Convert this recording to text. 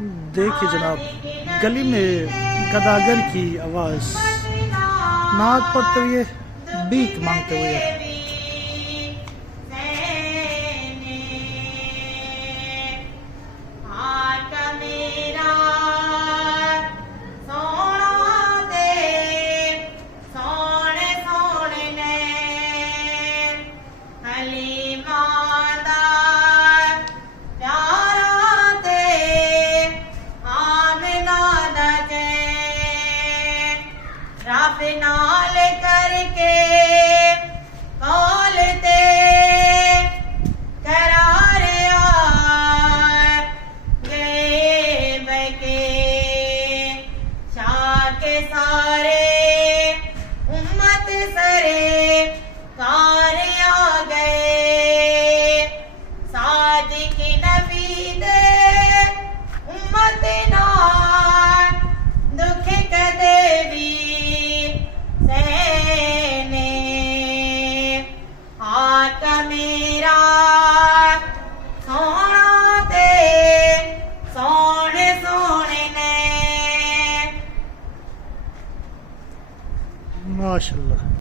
देखिए जनाब, गली में गदागर की आवाज़ नाद पड़ते हुए, भीख मांगते हुए। रब नाल करके कौलते करार यार गए बके शाह के सारे उम्मत सरे कार आ गए साज की नबी दे उम्मत नाल दुख कदे भी मेरा सोना ते सोने सोने ने माशाल्लाह।